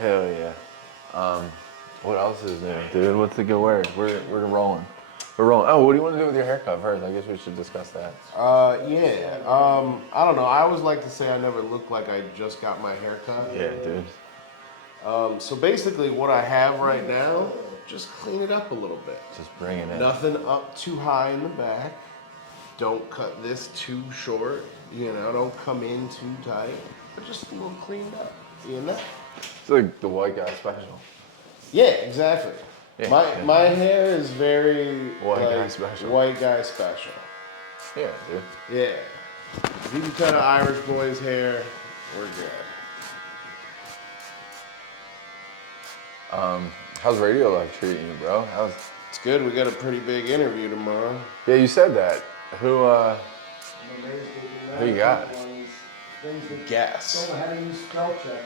Hell yeah. What else is new, dude? What's the good word? We're rolling. We're rolling. Oh, what do you want to do with your haircut first? I guess we should discuss that. Yeah. I don't know. I always like to say I never look like I just got my hair cut. Yeah, dude. So basically what I have right now, just clean it up a little bit. Just bring it in. Nothing up too high in the back. Don't cut this too short. You know, don't come in too tight. But just a little cleaned up. You know? It's like the white guy special. Yeah, exactly. Yeah, my hair is very White guy special. White guy special. Yeah, dude. Yeah. If you can cut an Irish boy's hair, we're good. How's radio life treating you, bro? It's good. We got a pretty big interview tomorrow. Yeah, you said that. Who you got? Guess. Don't know how to use spell check.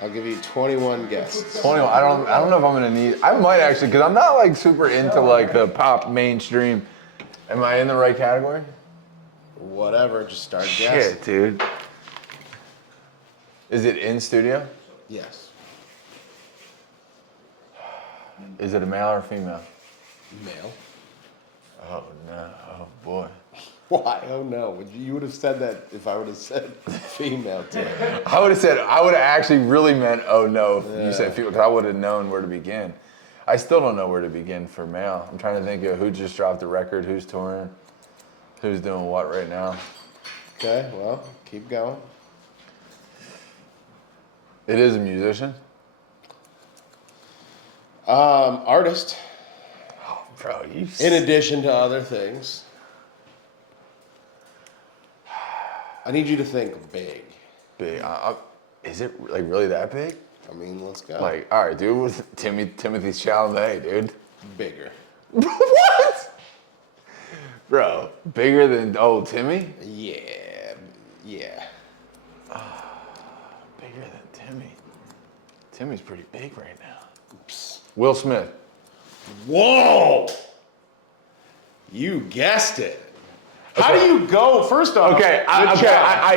I'll give you 21 guesses. 21. I don't know if I'm gonna need. I might actually, because I'm not like super into like the pop mainstream. Am I in the right category? Whatever. Just start guessing. Shit, dude. Is it in studio? Yes. Is it a male or female? Male. Oh no. Oh boy. Why? Oh no. You would have said that if I would have said female too. I would have actually really meant, oh no, if you said female, because I would have known where to begin. I still don't know where to begin for male. I'm trying to think of who just dropped a record, who's touring, who's doing what right now. Okay, well, keep going. It is a musician? Artist. Oh, bro, you... In addition to other things. I need you to think big. Big. Is it like really that big? I mean, let's go. Like, all right, dude, with Timothy Chalamet, dude. Bigger. What? Bro, bigger than old Timmy? Yeah. Bigger than Timmy. Timmy's pretty big right now. Oops. Will Smith. Whoa! You guessed it. How do you go? First off, Okay, second, okay, how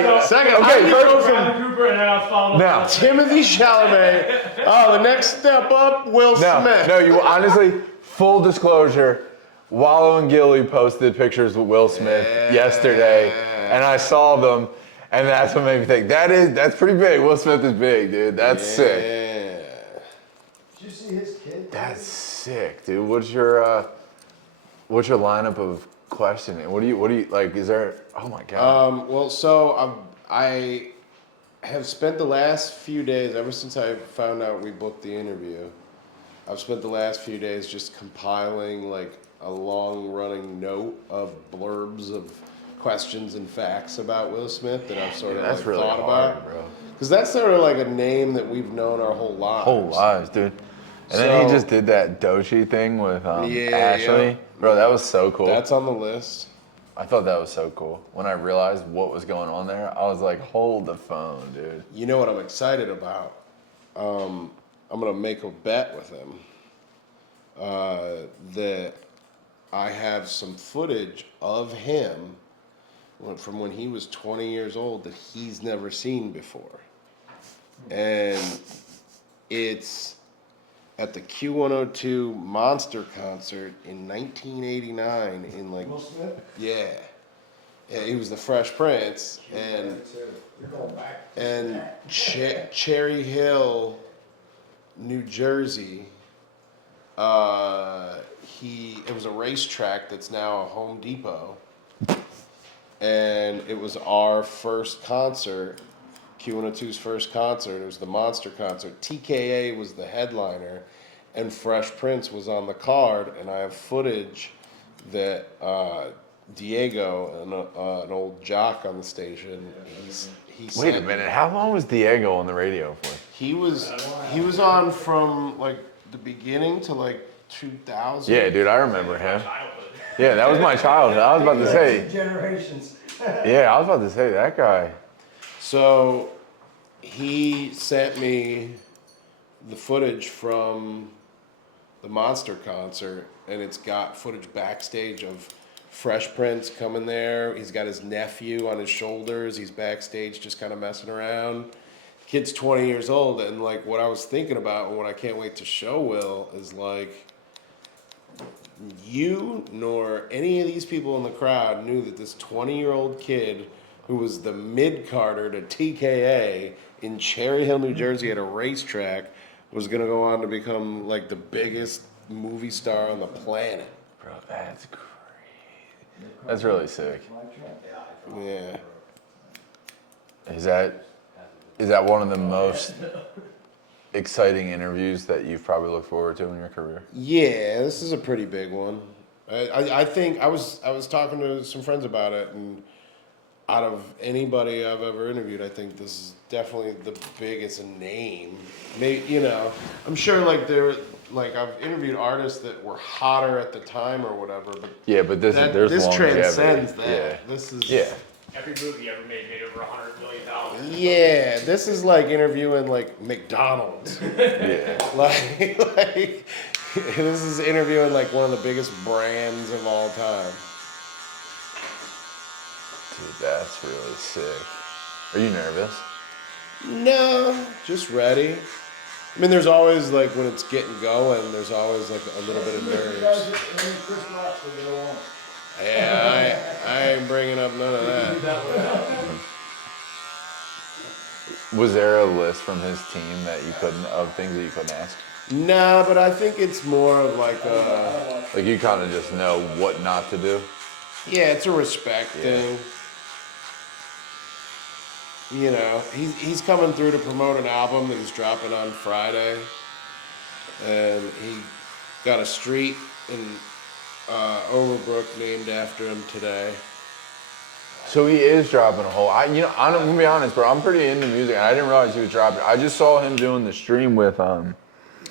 do you go Bradley Cooper and now follow now. Timothy Chalamet? Oh, the next step up, Will Smith. No, you honestly, full disclosure, Wallow and Gilly posted pictures with Will Smith yesterday, and I saw them, and that's what made me think, that's pretty big. Will Smith is big, dude. That's sick. Did you see his kid? That's sick, dude. What's your lineup of questioning? What do you like? Is there? Oh my god. Well, so I have spent the last few days, ever since I found out we booked the interview, I've spent the last few days just compiling like a long-running note of blurbs of questions and facts about Will Smith that I've sort of that's like really thought hard, about. bro. Because that's sort of like a name that we've known our whole lives. Whole lives, dude. And then he just did that Dochi thing with Ashley. Yeah. Bro, that was so cool. That's on the list. I thought that was so cool. When I realized what was going on there, I was like, hold the phone, dude. You know what I'm excited about? I'm gonna make a bet with him that I have some footage of him from when he was 20 years old that he's never seen before. And it's at the Q102 Monster concert in 1989 in like... Will Smith? Yeah. He was the Fresh Prince, and Cherry Hill, New Jersey. It was a racetrack that's now a Home Depot, and it was our first concert, Q102's first concert. It was the Monster concert. TKA was the headliner, and Fresh Prince was on the card. And I have footage that Diego, an old jock on the station, Wait a minute, how long was Diego on the radio for? He was on from like the beginning to like 2000. Yeah, dude, I remember him. Yeah, that was my childhood. I was about to say. Generations. Yeah, I was about to say that guy. So he sent me the footage from the Monster concert, and it's got footage backstage of Fresh Prince coming there. He's got his nephew on his shoulders. He's backstage just kind of messing around. Kid's 20 years old, and like what I was thinking about and what I can't wait to show Will is like you nor any of these people in the crowd knew that this 20-year-old kid who was the mid-carder to TKA in Cherry Hill, New Jersey at a racetrack was going to go on to become like the biggest movie star on the planet. Bro, that's crazy. That's really sick. Yeah. Is that one of the most exciting interviews that you've probably looked forward to in your career? Yeah, this is a pretty big one. I think I was talking to some friends about it, and out of anybody I've ever interviewed, I think this is definitely the biggest name. Maybe, I'm sure I've interviewed artists that were hotter at the time or whatever, but Yeah, but there's this longevity. transcends that. Yeah. This is Every movie ever made over $100 million. Yeah, this is like interviewing like McDonald's. Yeah. like this is interviewing like one of the biggest brands of all time. Dude, that's really sick. Are you nervous? No, just ready. I mean, there's always like when it's getting going, there's always like a little bit of nerves. Yeah, I ain't bringing up none of that. Was there a list from his team of things that you couldn't ask? Nah, but I think it's more of like Like you kind of just know what not to do? yeah, it's a respect thing. He's coming through to promote an album that he's dropping on Friday, and he got a street in Overbrook named after him today. So he is dropping a whole. I'm gonna be honest, bro. I'm pretty into music, and I didn't realize he was dropping. I just saw him doing the stream with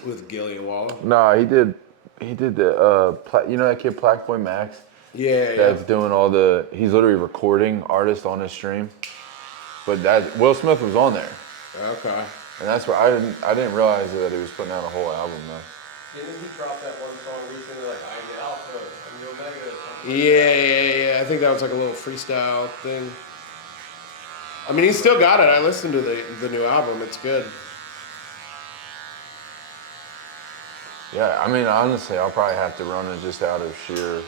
With Gilly and Waller. Nah, he did the that kid Black Boy Max. Yeah, That's doing all the. He's literally recording artists on his stream. But Will Smith was on there, Okay. and that's where I didn't realize that he was putting out a whole album though. Didn't he drop that one song recently, like I'm the Alpha, I'm the Omega? or something? Yeah. I think that was like a little freestyle thing. I mean, he's still got it. I listened to the new album. It's good. Yeah, I mean honestly, I'll probably have to run it just out of sheer.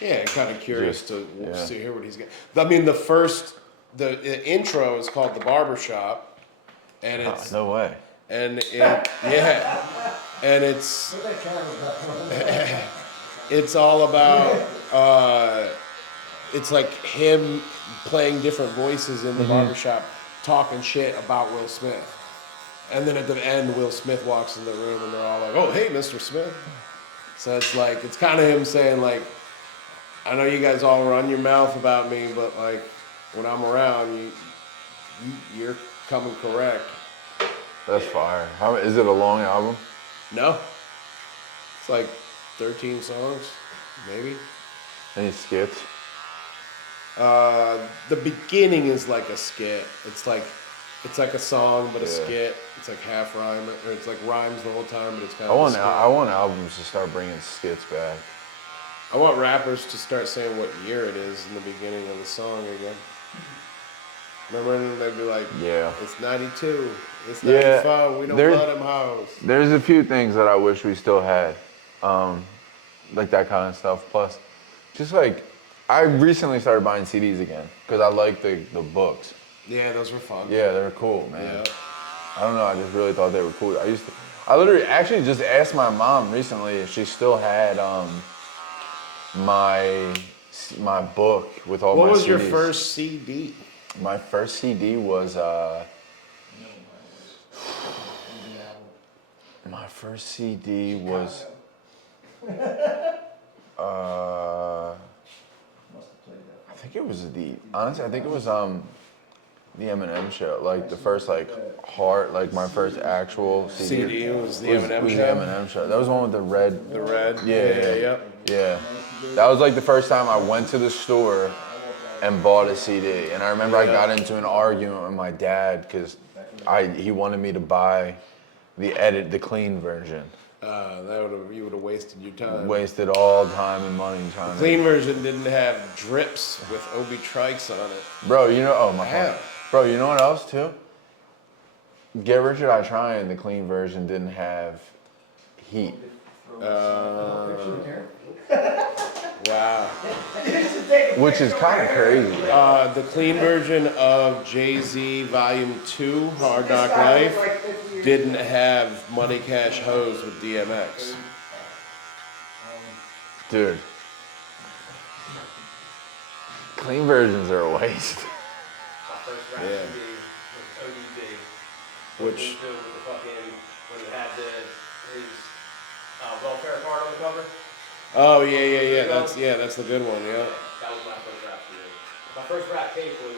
Yeah, kind of curious Just- to yeah. hear what he's got. I mean, the intro is called The Barbershop, and it's No way. and it's it's all about it's like him playing different voices in the barbershop, talking shit about Will Smith. And then at the end, Will Smith walks in the room, and they're all like, "Oh, hey, Mr. Smith." So it's kind of him saying like, "I know you guys all run your mouth about me, but like when I'm around, you're coming correct." That's fire. Is it a long album? No, it's like 13 songs, maybe. Any skits? The beginning is like a skit. It's like a song, but a skit. It's like half rhyme, or it's like rhymes the whole time, but it's kind of. I want albums to start bringing skits back. I want rappers to start saying what year it is in the beginning of the song again. Remember, and they'd be like, Yeah. It's 92, it's Yeah, 95, we don't there's- love them hoes. There's a few things that I wish we still had, like that kind of stuff. Plus, just like I recently started buying CDs again because I like the books. Yeah, those were fun. Yeah, they were cool, man. Yeah. I don't know. I just really thought they were cool. I literally actually just asked my mom recently if she still had my book with all my CDs. What was your first CD? My first CD was my first CD was I think it was I think it was the Eminem show, like the first my first actual CD. CD was the was Eminem the show? Eminem show. That was the one with the red. The Red? Yeah. Yep. That was like the first time I went to the store and bought a CD. And I remember I got into an argument with my dad because he wanted me to buy the clean version. You would have wasted your time. Wasted all time and money trying to. Clean version didn't have drips with Obi-Trikes on it. Bro, you know, oh my Damn. God. Bro, you know what else too? Get Rich or Die Trying, the clean version didn't have heat. Wow. Which is kind of crazy. The clean version of Jay-Z Volume 2, Hard Knock Life, didn't have Money Cash Hose with DMX. Dude. Clean versions are a waste. My first rap Yeah. CD was ODB. Which- With the fucking, when it had his welfare card on the cover. Oh yeah. That's the good one. Yeah. That was my first rap CD. My first rap tape was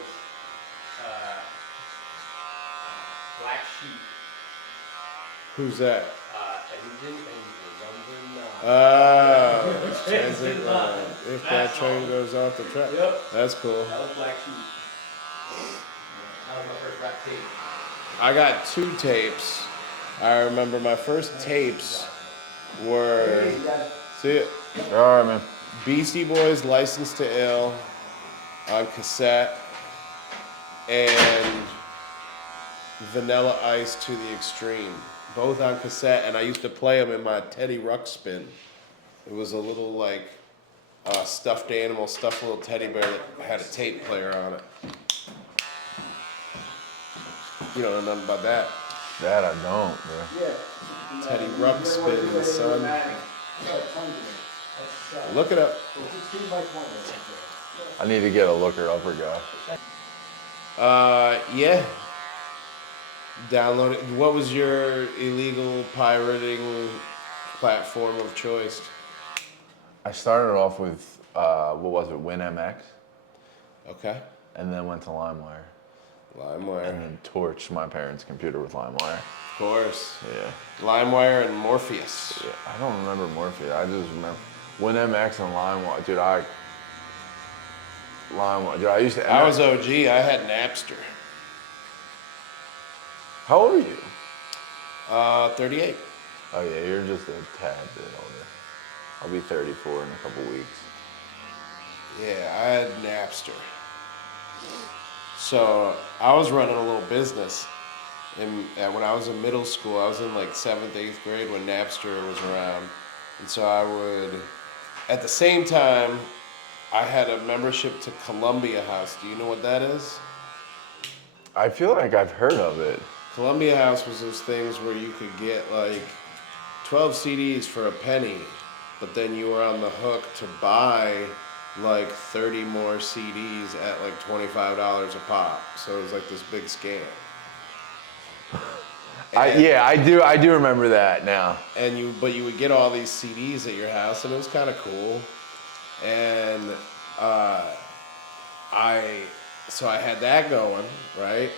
Black Sheep. Who's that? Engine London. Transit line. If that train goes off the track. Yep. That's cool. That was Black Sheep. That was my first rap tape. I got 2 tapes. I remember my first tapes were, see it, All right, man. Beastie Boys' License to Ill on cassette and Vanilla Ice to the Extreme, both on cassette, and I used to play them in my Teddy Ruxpin. It was a little like stuffed animal, stuffed little teddy bear that had a tape player on it. You don't know nothing about that. That I don't, bro. Yeah. Teddy Ruxpin, son. Look it up. I need to get a looker upper guy. Yeah. Download it. What was your illegal pirating platform of choice? I started off with, what was it, WinMX, Okay. and then went to LimeWire. LimeWire. And then torched my parents' computer with LimeWire. Of course. Yeah. LimeWire and Morpheus. Yeah. I don't remember Morpheus. I just remember WinMX and LimeWire. Dude, LimeWire. Dude, I used to. I was OG. I had Napster. How old are you? 38. Oh yeah, you're just a tad bit older. I'll be 34 in a couple weeks. Yeah, I had Napster. So I was running a little business. When I was in middle school, I was in like 7th, 8th grade when Napster was around. And so I would, at the same time, I had a membership to Columbia House. Do you know what that is? I feel like I've heard of it. Columbia House was those things where you could get like 12 CDs for a penny, but then you were on the hook to buy like 30 more CDs at like $25 a pop. So it was like this big scam. I do remember that now. But you would get all these CDs at your house, and it was kind of cool. And so I had that going, right?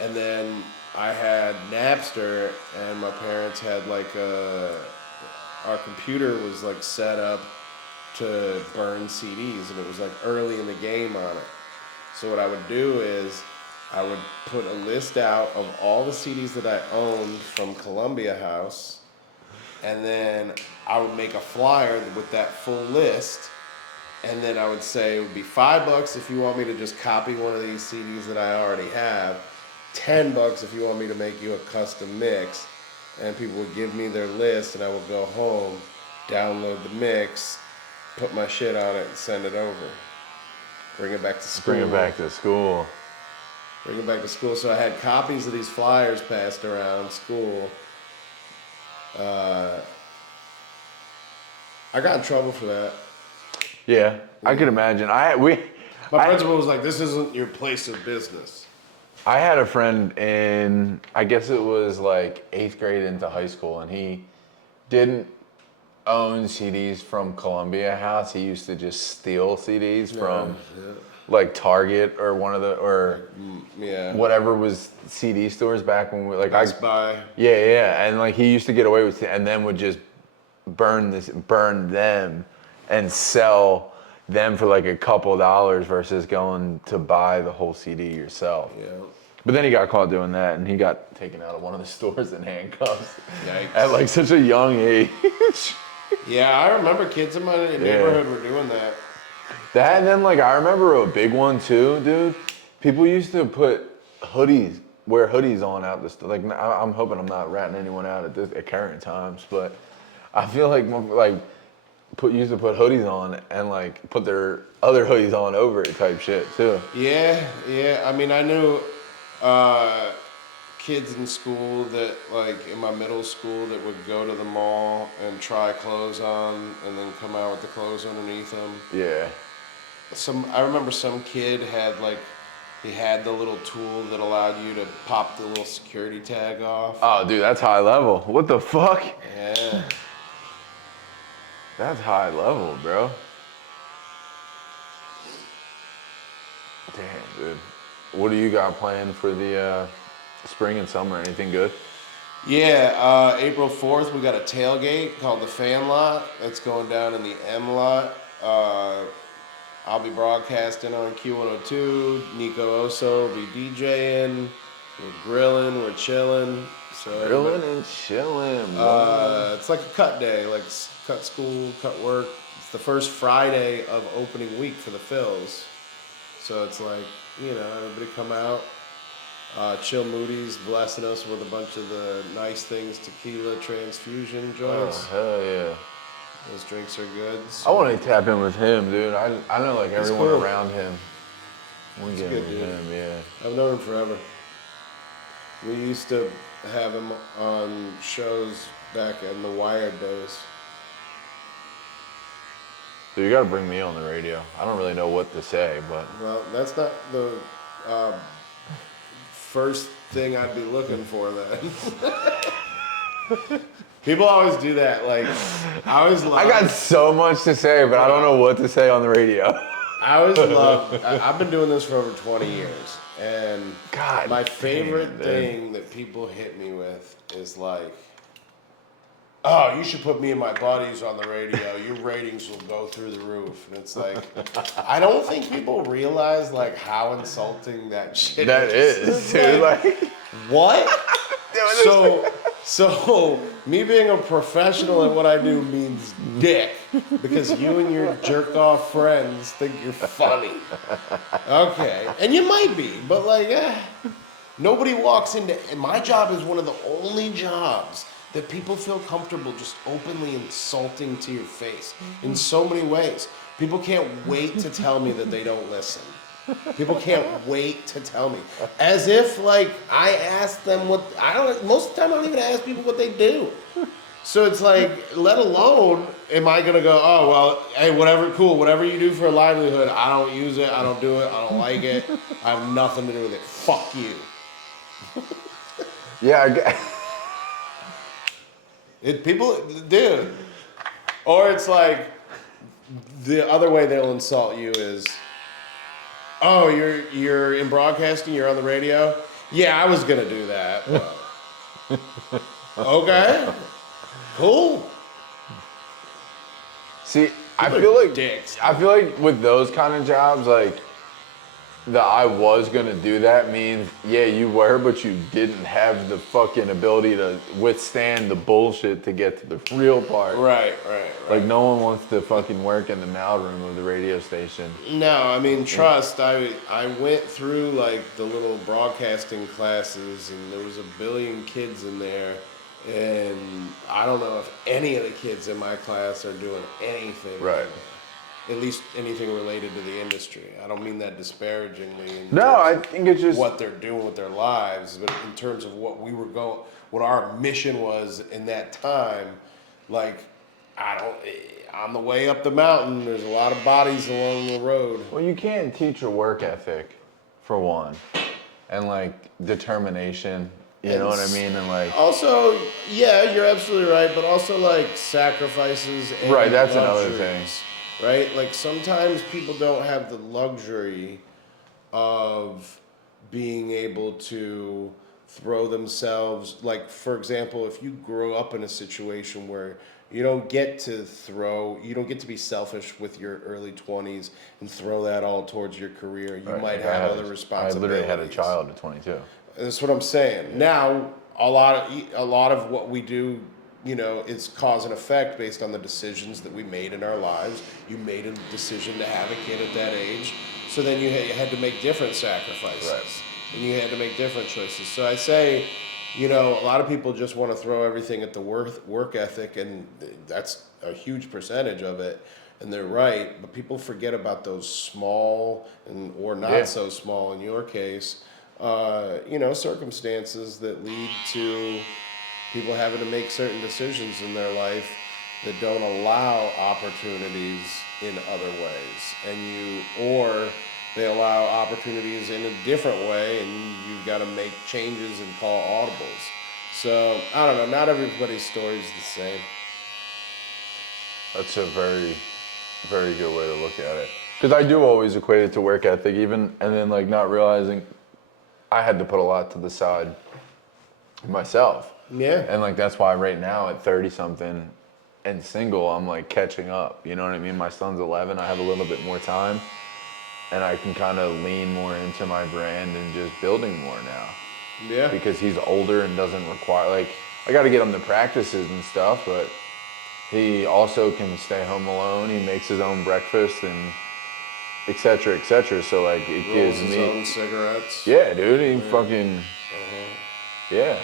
And then I had Napster, and my parents had like our computer was like set up to burn CDs, and it was like early in the game on it. So what I would do is I would put a list out of all the CDs that I owned from Columbia House, and then I would make a flyer with that full list, and then I would say it would be $5 if you want me to just copy one of these CDs that I already have, $10 if you want me to make you a custom mix, and people would give me their list, and I would go home, download the mix, put my shit on it, and send it over. Bring it back to school. Bring it back to school. Bring it back to school. So I had copies of these flyers passed around school. I got in trouble for that. Yeah, I could imagine. My principal was like, "This isn't your place of business." I had a friend in, I guess it was like 8th grade into high school, and he didn't own CDs from Columbia House. He used to just steal CDs from like Target or whatever was CD stores back when we Best Buy. Yeah, and like he used to get away with it, and then would just burn them and sell them for like a couple dollars versus going to buy the whole CD yourself. Yeah. But then he got caught doing that, and he got taken out of one of the stores in handcuffs Yikes. at like such a young age. Yeah, I remember kids in my neighborhood were doing that. That, and then like I remember a big one too, dude. People used to wear hoodies on out the store. Like I'm hoping I'm not ratting anyone out at current times, but I feel like used to put hoodies on and like put their other hoodies on over it type shit too. Yeah. I mean, I knew kids in school that, like, in my middle school that would go to the mall and try clothes on and then come out with the clothes underneath them. Yeah. I remember some kid he had the little tool that allowed you to pop the little security tag off. Oh, dude, that's high level. What the fuck? Yeah. That's high level, bro. Damn, dude. What do you got planned for the spring and summer? Anything good? Yeah, April 4th, we got a tailgate called the Fan Lot. That's going down in the M Lot. I'll be broadcasting on Q102. Nico Oso will be DJing. We're grilling, we're chilling. So Grilling and chilling. it's like a cut day, like cut school, cut work. It's the first Friday of opening week for the Phils. So it's like, everybody come out. Chill Moody's blessing us with a bunch of the nice things, tequila, transfusion joints. Oh, hell yeah. Those drinks are good. I So want to tap in with him, dude. I know like everyone cool. around him. We get good with dude. him, yeah. I've known him forever. We used to have him on shows back in the Wired days. Dude, you gotta bring me on the radio. I don't really know what to say, but Well, that's not the first thing I'd be looking for then. People always do that. Like, I got so much to say, but I don't know what to say on the radio. I've been doing this for over 20 years. And God my damn, favorite dude. thing that people hit me with is like, oh, you should put me and my buddies on the radio. Your ratings will go through the roof. And it's like, I don't think people realize like how insulting that shit That is. is, dude. Like, What? So me being a professional at what I do means dick because you and your jerk off friends think you're funny. Okay, and you might be, but like, nobody walks into. And my job is one of the only jobs that people feel comfortable just openly insulting to your face in so many ways. People can't wait to tell me that they don't listen. People can't wait to tell me. As if like I ask them what most of the time I don't even ask people what they do. So it's like, let alone am I gonna go, oh well, hey, whatever you do for a livelihood, I don't use it, I don't do it, I don't like it, I have nothing to do with it. Fuck you. yeah, Dude. Or it's like the other way they'll insult you is, oh, you're in broadcasting, you're on the radio? Yeah, I was gonna do that. Well, okay. Cool. See, I People feel are like dicks. I feel like with those kind of jobs, like that I was gonna do that means, yeah, you were, but you didn't have the fucking ability to withstand the bullshit to get to the real part. Right. Like no one wants to fucking work in the mailroom of the radio station. No, I mean, trust, I went through like the little broadcasting classes and there was a billion kids in there and I don't know if any of the kids in my class are doing anything. Right. At least anything related to the industry. I don't mean that disparagingly. No, I think it's just what they're doing with their lives, but in terms of what what our mission was in that time, like, on the way up the mountain, there's a lot of bodies along the road. well, you can't teach a work ethic, for one, and like determination. You know what I mean? And like, Also, yeah, you're absolutely right, but also like sacrifices and right, that's another luxuries, thing. right? Like sometimes people don't have the luxury of being able to throw themselves, like for example, if you grow up in a situation where You don't get to be selfish with your early 20s and throw that all towards your career. You might have other I responsibilities. literally had a child at 22. That's what I'm saying. Yeah. Now, a lot of what we do, is cause and effect based on the decisions that we made in our lives. You made a decision to have a kid at that age, so then you had to make different sacrifices. Right. And you had to make different choices. So I say, a lot of people just want to throw everything at the work ethic, and that's a huge percentage of it. And they're right, but people forget about those small or not so small in your case, circumstances that lead to people having to make certain decisions in their life that don't allow opportunities in other ways, or they allow opportunities in a different way, and you've got to make changes and call audibles. So I don't know. Not everybody's story is the same. That's a very, very good way to look at it. Because I do always equate it to work ethic, and then like not realizing I had to put a lot to the side myself. Yeah. And like that's why right now at 30 something and single, I'm like catching up. You know what I mean? My son's 11. I have a little bit more time, and I can kind of lean more into my brand and just building more now. Yeah. Because he's older and doesn't require, like, I got to get him to practices and stuff, but he also can stay home alone. He makes his own breakfast and et cetera, et cetera. So like it Rolls gives his me own cigarettes. Yeah, dude. He fucking yeah.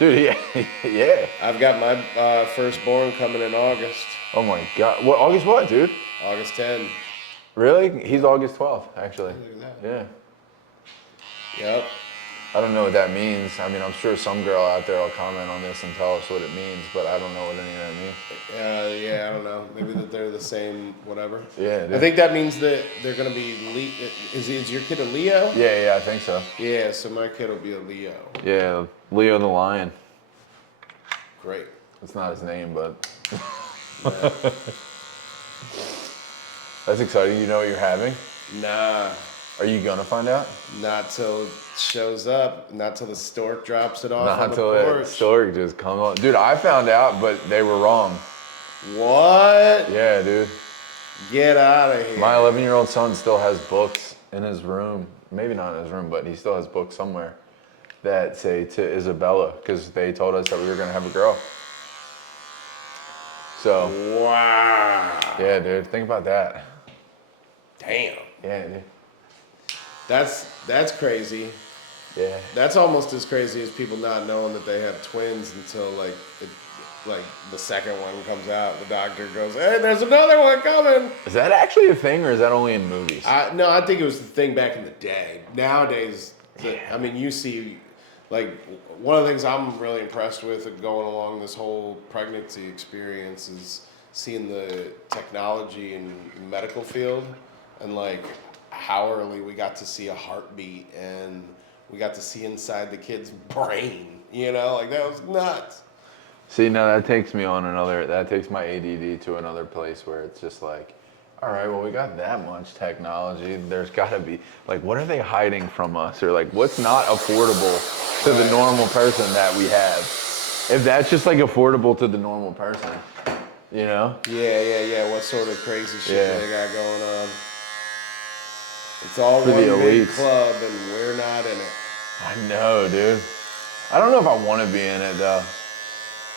Dude, yeah. I've got my firstborn coming in August. Oh my god. What August what, dude? August 10. Really? He's August 12th, actually. Look at Yeah. Yep. I don't know what that means. I mean, I'm sure some girl out there will comment on this and tell us what it means, but I don't know what any of that means. Yeah, I don't know. Maybe that they're the same, whatever. Yeah, dude. I think that means that they're going to be, is your kid a Leo? Yeah, I think so. Yeah, so my kid will be a Leo. Yeah, Leo the Lion. Great. That's not his name, but that's exciting. You know what you're having? Nah, Are you gonna find out? not till it shows up, not till the stork drops it off Not on the until that porch. story just comes on. Dude, I found out, but they were wrong. What? Yeah, dude. Get out of here. My 11-year-old son still has books in his room. Maybe not in his room, but he still has books somewhere that say to Isabella, because they told us that we were gonna have a girl. So, Wow. yeah, dude, think about that. Damn. Yeah, dude. That's crazy. Yeah. That's almost as crazy as people not knowing that they have twins until like the second one comes out. The doctor goes, "Hey, there's another one coming." Is that actually a thing, or is that only in movies? No, I think it was the thing back in the day. Nowadays, I mean, you see, like, one of the things I'm really impressed with going along this whole pregnancy experience is seeing the technology in the medical field, and like how early we got to see a heartbeat, and we got to see inside the kid's brain. Like that was nuts. See, now that takes my ADD to another place where it's just like, all right, well, we got that much technology. There's got to be, like, what are they hiding from us? Or, like, what's not affordable to the normal person that we have? If that's just, like, affordable to the normal person, you know? Yeah. What sort of crazy shit they got going on? It's all For one the big elites. club, and we're not in it. I know, dude. I don't know if I want to be in it, though.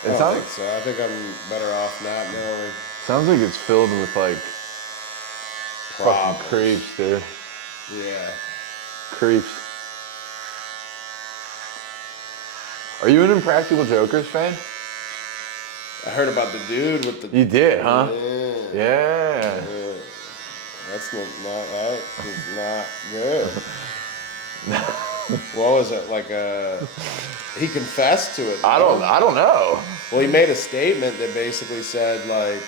I don't think so. I think I'm better off not knowing. Sounds like it's filled with, like, fucking creeps, dude. Yeah. Creeps. Are you an Impractical Jokers fan? I heard about the dude with the. You did, huh? Yeah. Yeah. That's not good. What was it like? He confessed to it. I don't know. Well, he made a statement that basically said like,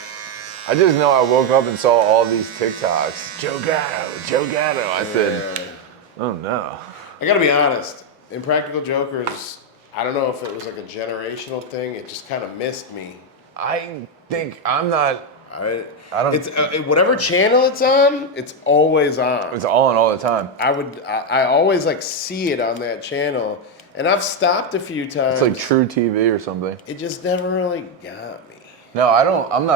I just know I woke up and saw all these TikToks. Joe Gatto. I said, oh no. I gotta be honest. Impractical Jokers. I don't know if it was like a generational thing. It just kind of missed me. I think I'm not. I don't. It's whatever channel it's on. It's always on. It's on all the time. I always like see it on that channel, and I've stopped a few times. It's like True TV or something. It just never really got me. No, I don't. I'm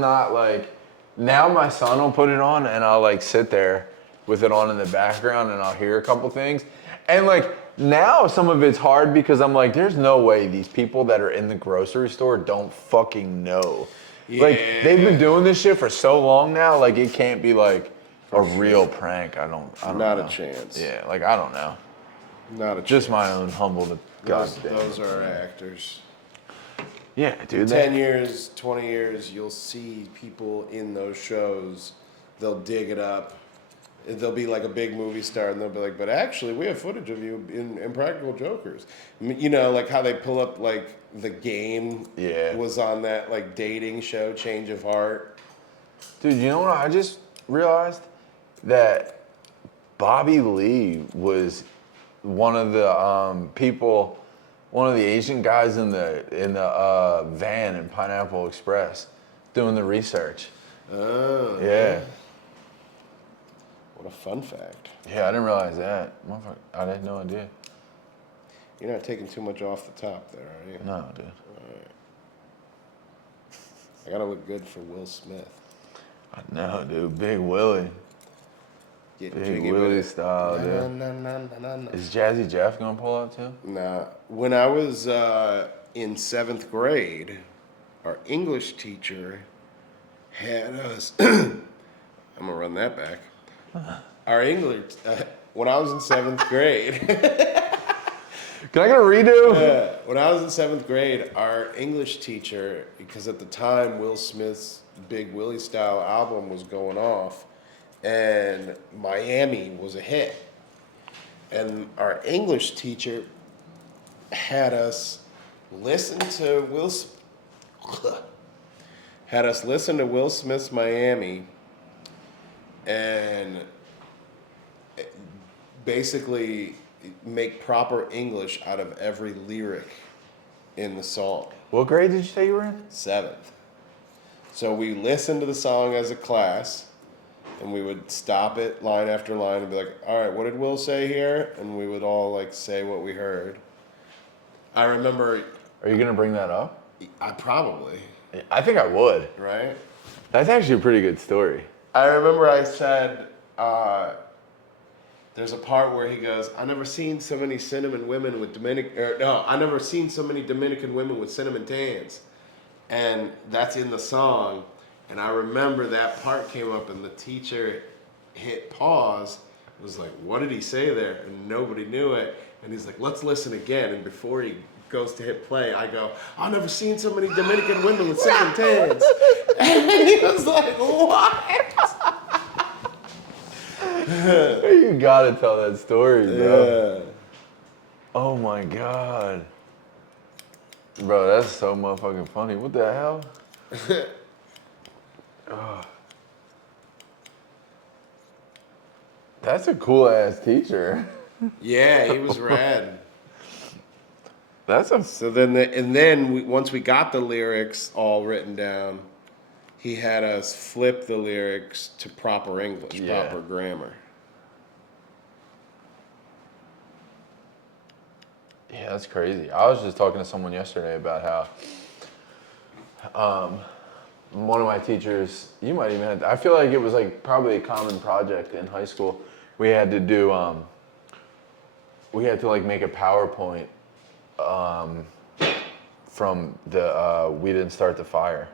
not like. Now my son will put it on, and I'll like sit there with it on in the background, and I'll hear a couple things. And like now, some of it's hard because I'm like, there's no way these people that are in the grocery store don't fucking know. Like they've been doing this shit for so long now. Like it can't be like a real prank. I don't Not know. a chance. Yeah, like I don't know. Not a Just chance. my own humble to Those are actors. Yeah, dude. 10 years, 20 years, you'll see people in those shows. They'll dig it up. They'll be like a big movie star, and they'll be like, but actually, we have footage of you in Impractical Jokers. You know, like how they pull up, like, The Game was on that, like, dating show, Change of Heart. Dude, you know what I just realized? That Bobby Lee was one of the people, one of the Asian guys in the van in Pineapple Express doing the research. Oh. Yeah. What a fun fact. Yeah, I didn't realize that. Motherfucker, I had no idea. You're not taking too much off the top there, are you? No, dude. Alright. I gotta look good for Will Smith. I know, dude. Big Willie. Get Big jiggy Willie with it. style, dude. Is Jazzy Jeff gonna pull out too? Nah. When I was in 7th grade, our English teacher had us. I'm gonna run that back. Our English. When I was in 7th grade. Can I get a redo? When I was in 7th grade, our English teacher, because at the time Will Smith's Big Willie Style album was going off, and Miami was a hit. And our English teacher had us listen to Will Smith's Miami, and basically make proper English out of every lyric in the song. What grade did you say you were in? 7th. So we listened to the song as a class, and we would stop it line after line and be like, all right, what did Will say here? And we would all like say what we heard. I remember. Are you gonna bring that up? I probably. I think I would. Right? That's actually a pretty good story. I remember I said, there's a part where he goes, I never seen so many cinnamon women with I never seen so many Dominican women with cinnamon tans. And that's in the song. And I remember that part came up and the teacher hit pause. Was like, what did he say there? And nobody knew it. And he's like, let's listen again. And before he goes to hit play, I go, I've never seen so many Dominican women with cinnamon tans. And he was like, what? You gotta tell that story, bro. Yeah. Oh my god. Bro, that's so motherfucking funny. What the hell? Oh. That's a cool ass teacher. Yeah, he was rad. That's a So then, once we got the lyrics all written down, he had us flip the lyrics to proper English, proper grammar. Yeah, that's crazy. I was just talking to someone yesterday about how one of my teachers, you might even have, I feel like it was like probably a common project in high school. We had to do, we had to like make a PowerPoint from the We Didn't Start the Fire.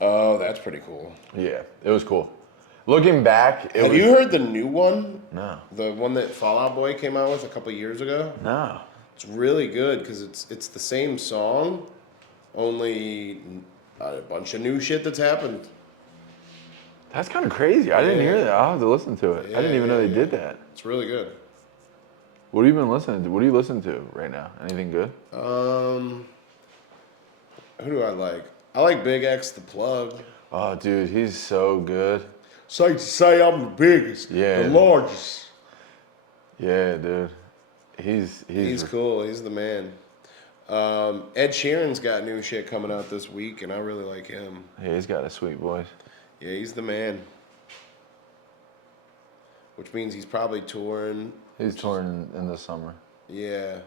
Oh, that's pretty cool. Yeah, it was cool. Looking back, Have you heard the new one? No. The one that Fall Out Boy came out with a couple years ago? No. It's really good because it's the same song, only a bunch of new shit that's happened. That's kind of crazy. I didn't hear that. I'll have to listen to it. I didn't even know they did that. It's really good. What have you been listening to? What do you listen to right now? Anything good? Who do I like? I like Big X the Plug. Oh, dude, he's so good. Safe to say I'm the biggest, Yeah. the largest. Yeah, dude. He's cool. He's the man. Ed Sheeran's got new shit coming out this week, and I really like him. Yeah, he's got a sweet voice. Yeah, he's the man. Which means he's probably touring. He's touring in the summer. Yeah.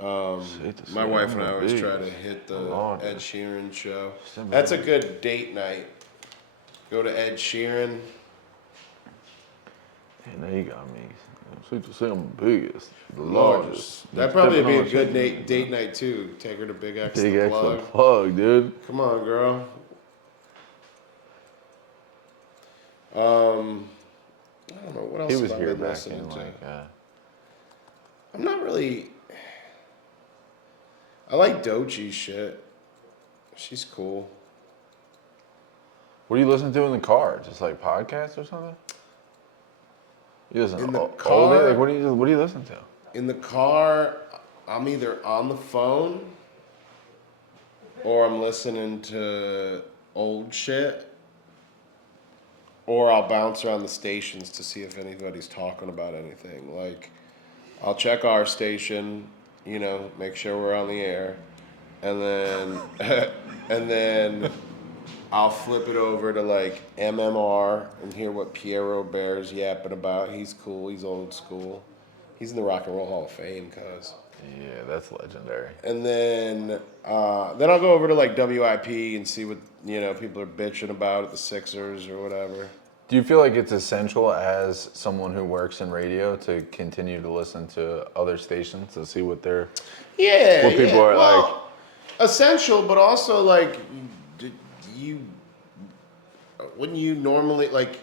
My wife and I always try to hit the Ed Sheeran show. That's a good date night. Go to Ed Sheeran. And now you got me. Sweet to say I'm the biggest, the largest. That'd probably be a good date night too. Take her to Big X Big the X plug. the plug, dude. Come on, girl. I don't know what else. He was have I here been back listening in to? like. I'm not really. I like Doechie's shit. She's cool. What do you listen to in the car? Just like podcasts or something? You listen In to the oldie? car? Like what do you listen to? In the car, I'm either on the phone or I'm listening to old shit, or I'll bounce around the stations to see if anybody's talking about anything. Like, I'll check our station, make sure we're on the air, and then and then I'll flip it over to like MMR and hear what Pierre Robert's yapping about. He's cool. He's old school. He's in the Rock and Roll Hall of Fame, cuz. Yeah, that's legendary. And then I'll go over to like WIP and see what people are bitching about at the Sixers or whatever. Do you feel like it's essential as someone who works in radio to continue to listen to other stations to see what they're what people are like? Essential, but also like wouldn't you normally like?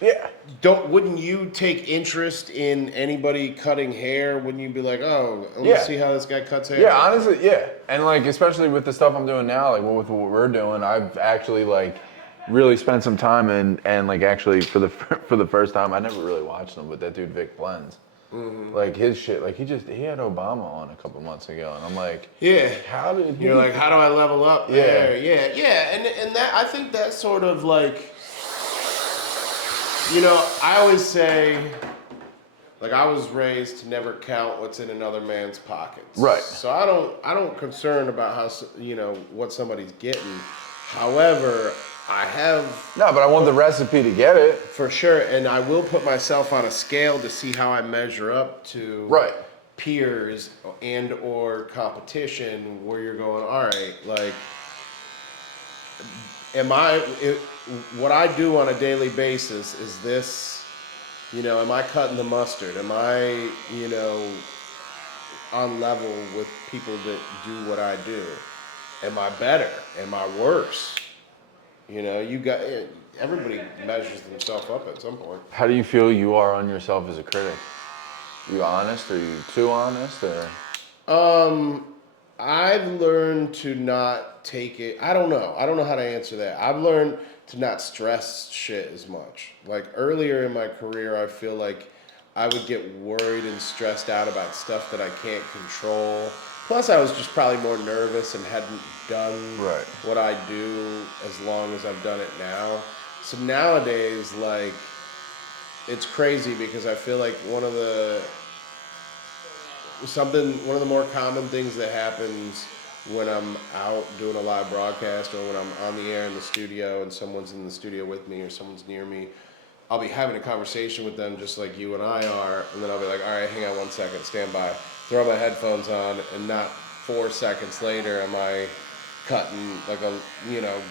Yeah. Wouldn't you take interest in anybody cutting hair? Wouldn't you be like, oh, let's see how this guy cuts hair? Yeah, honestly, yeah. And like, especially with the stuff I'm doing now, like with what we're doing, I've actually like really spent some time and like actually for the first time, I never really watched him, but that dude Vic Blends, like his shit, like he had Obama on a couple months ago, and I'm like, yeah, how did he? You're like, how do I level up there? Yeah, and that I think that's sort of like. I always say, like, I was raised to never count what's in another man's pockets. Right. So I don't concern about how what somebody's getting. However, I have No, but I want the recipe to get it. for sure, and I will put myself on a scale to see how I measure up to peers and or competition. Where you're going, all right, like. What I do on a daily basis is this, am I cutting the mustard? Am I, on level with people that do what I do? Am I better? Am I worse? Everybody measures themselves up at some point. How do you feel you are on yourself as a critic? You honest? Are you too honest? Or? I've learned to not take it. I don't know how to answer that. I've learned to not stress shit as much. Like earlier in my career, I feel like I would get worried and stressed out about stuff that I can't control. Plus, I was just probably more nervous and hadn't done what I do as long as I've done it now. So nowadays, like, it's crazy because I feel like one of the more common things that happens when I'm out doing a live broadcast or when I'm on the air in the studio and someone's in the studio with me or someone's near me, I'll be having a conversation with them just like you and I are, and then I'll be like, all right, hang on 1 second, stand by, throw my headphones on, and not 4 seconds later am I cutting, like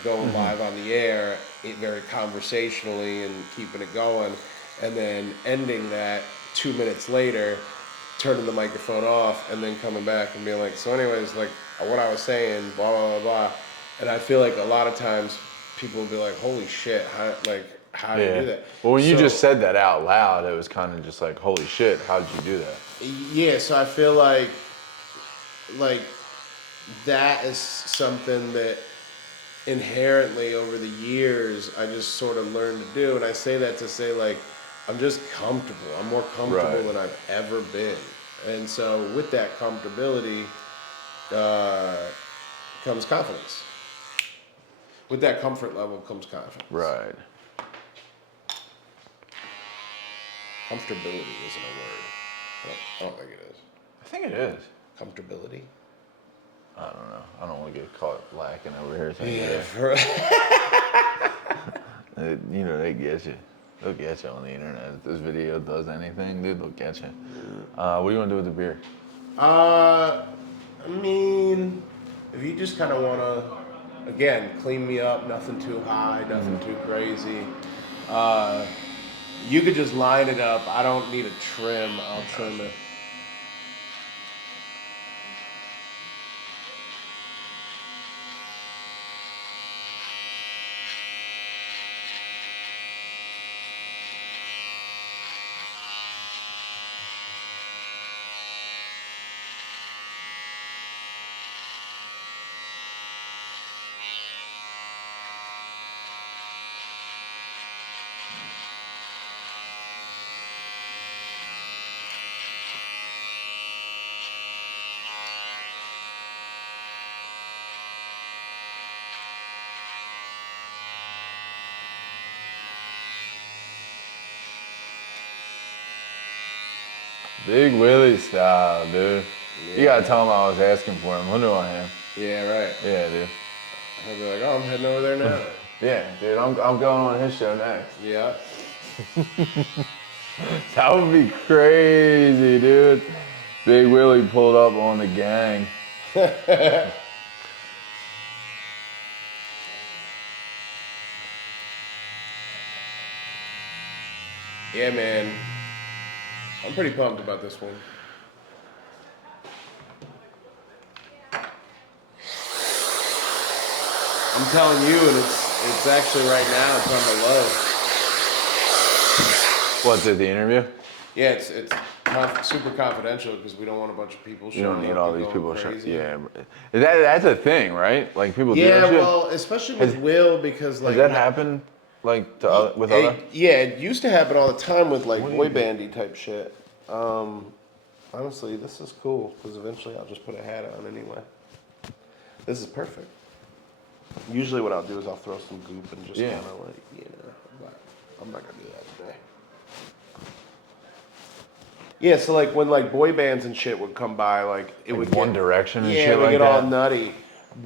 going live on the air very conversationally and keeping it going, and then ending that 2 minutes later, turning the microphone off, and then coming back and being like, so anyways, like, what I was saying, blah, blah, blah, blah. And I feel like a lot of times people will be like, holy shit, how do you do that? Well, when you just said that out loud, it was kind of just like, holy shit, how did you do that? Yeah, so I feel like that is something that inherently over the years I just sort of learned to do. And I say that to say, like, I'm just comfortable. I'm more comfortable than I've ever been. And so with that comfortability comes confidence. With that comfort level comes confidence. Right. Comfortability isn't a word. I don't think it is. I think it is. Comfortability? I don't know. I don't want to get caught lacking over here. They get you. They'll get you on the internet. If this video does anything, dude, they'll get you. What do you want to do with the beer? I mean, if you just kind of want to, again, clean me up, nothing too high, nothing too crazy. You could just line it up. I don't need a trim. I'll trim it. Big Willie style, dude. You gotta tell him I was asking for him. He'll know I am. Yeah, right. Yeah, dude. I'll be like, oh, I'm heading over there now. Yeah, dude. I'm going on his show next. Yeah. That would be crazy, dude. Big Willie pulled up on the gang. Yeah, man. I'm pretty pumped about this one. I'm telling you, and it's actually right now, it's on the low. What's it, the interview? Yeah, it's super confidential because we don't want a bunch of people showing You don't need up all and these going people. crazy. Yeah, that's a thing, right? Like people do Yeah, that shit? well, especially with Will, because like Does that happen, like with other? Yeah, it used to happen all the time with like boy bandy type shit. Honestly, this is cool because eventually I'll just put a hat on anyway. This is perfect. Usually, what I'll do is I'll throw some goop and just kind of like, I'm not gonna do that today. Yeah, so like when like boy bands and shit would come by, like it would One get, Direction and yeah, shit it would like get that. all nutty.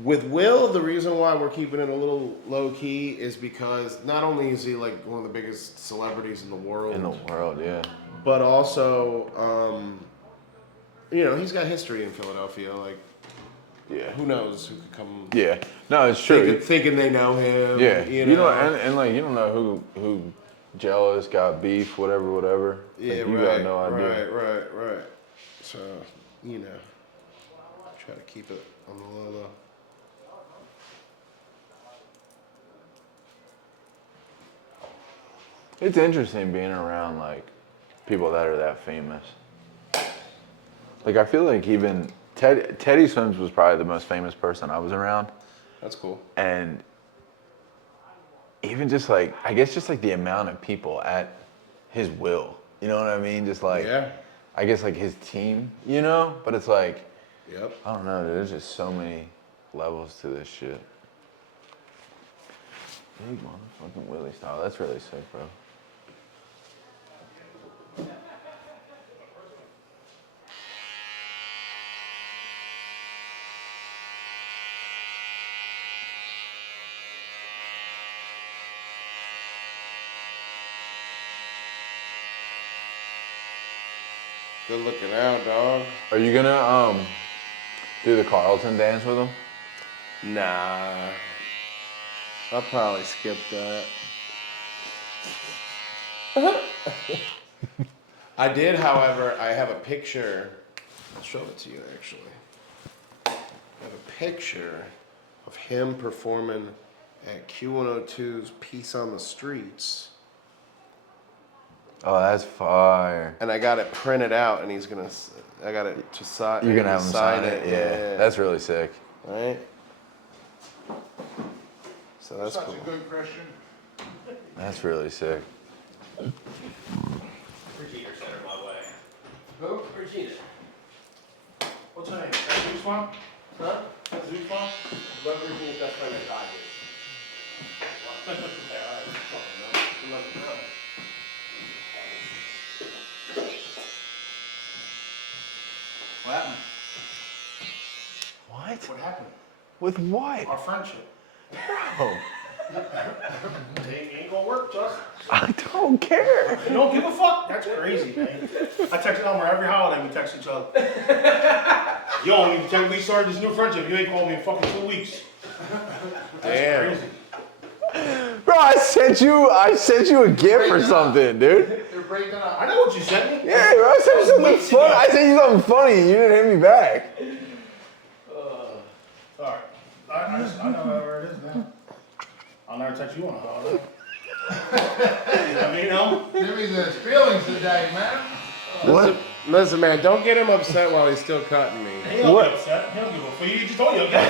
With Will, the reason why we're keeping it a little low key is because not only is he like one of the biggest celebrities in the world, Yeah. but also, you know, he's got history in Philadelphia. Like, Yeah. who knows who could come? Yeah. No, it's true. Thinking they know him. Yeah. you know, and like you don't know who jealous, got beef, whatever. Yeah, like, you right, got no idea. right. So, you know, try to keep it on the low. It's interesting being around like people that are that famous. Like I feel like even Teddy Swims was probably the most famous person I was around, That's cool. and even just like I guess just like the amount of people at his will. You know what I mean? Just like I guess like his team. You know, but it's like Yep. I don't know. Dude, there's just so many levels to this shit. Big motherfucking Willie style. That's really sick, bro. Good looking out, dog. Are you gonna do the Carlton dance with him? Nah. I'll probably skip that. I did, however, I have a picture. I'll show it to you, actually. I have a picture of him performing at Q102's Peace on the Streets. Oh, that's fire. And I got it printed out, and I got it to sign. You're gonna have him sign it? Yeah. That's really sick. Right? So that's Such cool. a good Christian. That's really sick. Regina sent her my way. Who? Regina. What's her name? That Zeus Mom? Huh? That Zeus Mom? Love Regina's best friend at 5 years. Yeah, all right. Fucking no. Good luck with that. What happened? What? What happened? With what? Our friendship. Bro, It ain't gonna work, Just. I don't care. You don't give a fuck? That's crazy, man. I text Elmer every holiday. We text each other. Yo, you technically started this new friendship. You ain't called me in fucking 2 weeks. That's Damn. crazy. Bro, I sent you a gift or something, dude. You're breaking up. I know what you sent me. Yeah, bro, I sent you something Weeks funny. ago. I sent you something funny and you didn't hit me back. Alright. I know where it is now. I'll never text you on it. I mean, Jimmy's his feelings today, man. What? Listen, man, don't get him upset while he's still cutting me. he don't What? get upset. He don't give a fuck. You just told you, okay?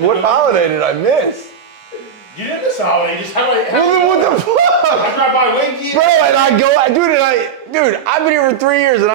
What holiday did I miss? You didn't miss a holiday. Just how I Well, then what the fuck? I drive by waiting to you. Bro, and I go, dude, I've been here for 3 years and